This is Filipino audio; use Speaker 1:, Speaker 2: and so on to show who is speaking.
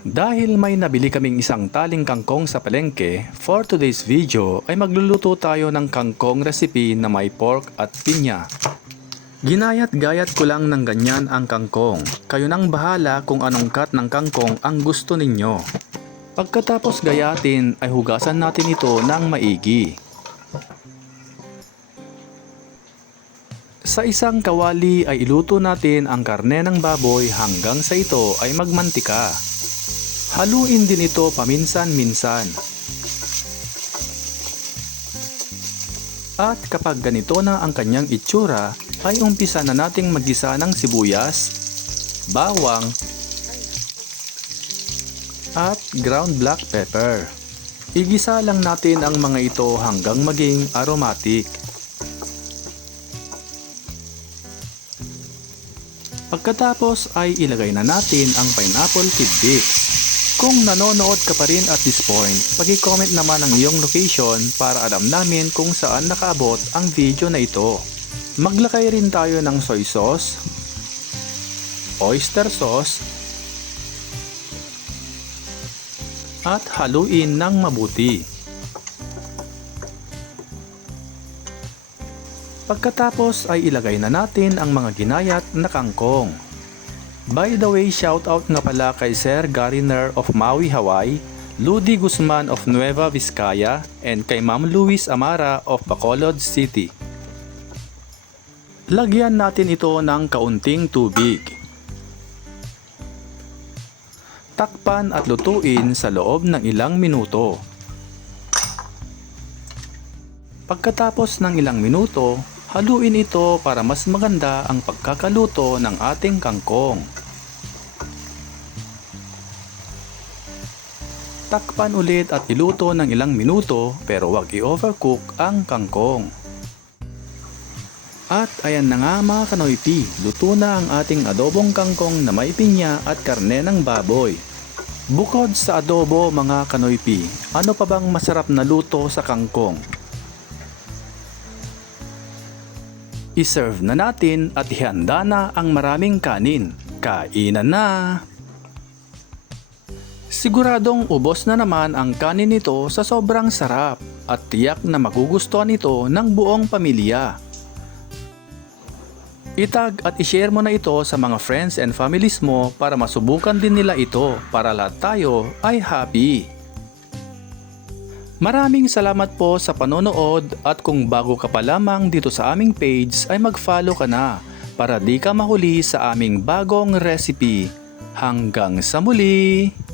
Speaker 1: Dahil may nabili kaming isang taling kangkong sa palengke, for today's video ay magluluto tayo ng kangkong recipe na may pork at pinya. Ginayat-gayat ko lang ng ganyan ang kangkong. Kayo nang bahala kung anong cut ng kangkong ang gusto ninyo. Pagkatapos gayatin ay hugasan natin ito ng maigi. Sa isang kawali ay iluto natin ang karne ng baboy hanggang sa ito ay magmantika. Haluin din ito paminsan-minsan. At kapag ganito na ang kanyang itsura, ay umpisa na nating magisa ng sibuyas, bawang, at ground black pepper. Igisa lang natin ang mga ito hanggang maging aromatic. Pagkatapos ay ilagay na natin ang pineapple tidbits. Kung nanonood ka pa rin at this point, pag-comment naman ang iyong location para alam namin kung saan nakaabot ang video na ito. Maglakay rin tayo ng soy sauce, oyster sauce, at haluin ng mabuti. Pagkatapos ay ilagay na natin ang mga ginayat na kangkong. By the way, shoutout nga pala kay Sir Gariner of Maui, Hawaii, Ludi Guzman of Nueva Vizcaya, and kay Ma'am Luis Amara of Bacolod City. Lagyan natin ito ng kaunting tubig. Takpan at lutuin sa loob ng ilang minuto. Pagkatapos ng ilang minuto, haluin ito para mas maganda ang pagkakaluto ng ating kangkong. Takpan ulit at iluto ng ilang minuto pero wag i-overcook ang kangkong. At ayan na nga mga kanoypi, luto na ang ating adobong kangkong na may pinya at karne ng baboy. Bukod sa adobo mga kanoypi, ano pa bang masarap na luto sa kangkong? I-serve na natin at ihanda na ang maraming kanin. Kainan na! Siguradong ubos na naman ang kanin nito sa sobrang sarap at tiyak na magugustuhan ito ng buong pamilya. Itag at ishare mo na ito sa mga friends and families mo para masubukan din nila ito para lahat tayo ay happy. Maraming salamat po sa panonood at kung bago ka pa lamang dito sa aming page ay mag-follow ka na para di ka mahuli sa aming bagong recipe. Hanggang sa muli!